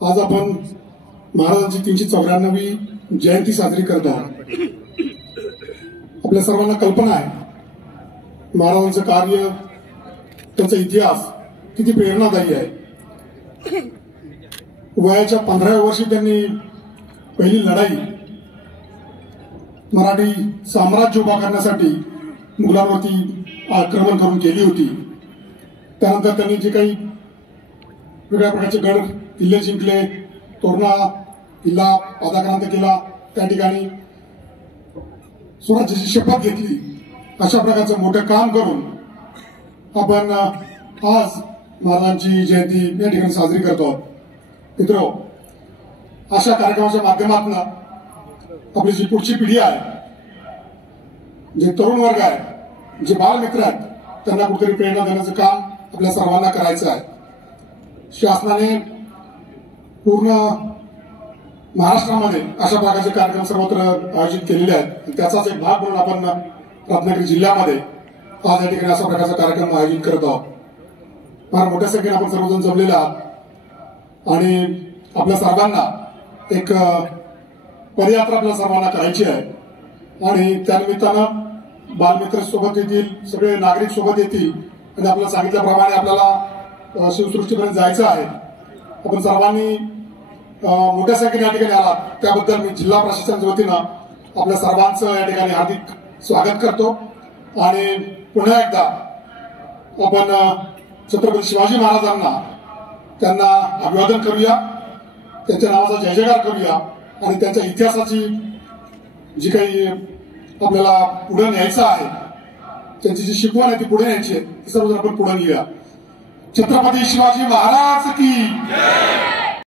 आज आपण महाराजांची 394वी जयंती साजरी करत आहोत। आपल्या सर्वांना कल्पना आहे महाराजांचं कार्य, त्यांचा इतिहास किती प्रेरणादायी आहे। वयाच्या 15व्या वर्षी त्यांनी पहिली लढाई मराठी साम्राज्य उभा करण्यासाठी मुघलांवरती आक्रमण करून केली होती। त्यानंतर त्यांनी जे काही वेगळ्या प्रकारचे गड किल्ले जिंकले, तोरणा किल्ला पादाक्रांत केला, त्या ठिकाणी स्वराज्याची शपथ घेतली। अशा प्रकारचं मोठं काम करून आपण आज महाराजांची जयंती या ठिकाणी साजरी करतो। मित्रो, अशा कार्यक्रमाच्या माध्यमातून आपली जी पुढची पिढी आहे, जे तरुण वर्ग आहे, जे बालमित्र आहेत, त्यांना कुठेतरी प्रेरणा देण्याचं काम आपल्या सर्वांना करायचं आहे। शासनाने पूर्ण महाराष्ट्रामध्ये अशा प्रकारचे कार्यक्रम सर्वत्र आयोजित केलेले आहेत। त्याचाच एक भाग म्हणून आपण रत्नागिरी जिल्ह्यामध्ये आज या ठिकाणी अशा प्रकारचा कार्यक्रम आयोजित करत आहोत। फार मोठ्या संख्येने आपण सर्वजण जमलेले आहात आणि आपल्या सर्वांना एक पदयात्रा आपल्या सर्वांना करायची आहे आणि त्यानिमित्तानं बालमित्र सोबत येतील, सगळे नागरिक सोबत येतील आणि आपल्याला सांगितल्याप्रमाणे आपल्याला शिवसृष्टीपर्यंत जायचं आहे। आपण सर्वांनी मोठ्या संख्येने या ठिकाणी आलात त्याबद्दल मी जिल्हा प्रशासनाच्या वतीनं आपल्या सर्वांचं या ठिकाणी हार्दिक स्वागत करतो आणि पुन्हा एकदा आपण छत्रपती शिवाजी महाराजांना त्यांना अभिवादन करूया, त्यांच्या नावाचा जय जयकार करूया आणि त्यांच्या इतिहासाची जी काही आपल्याला पुढे न्यायचं आहे, त्यांची जी शिकवण आहे ती पुढे न्यायची आहे, ती सर्वजण आपण पुढे नेऊया। छत्रपती शिवाजी महाराज की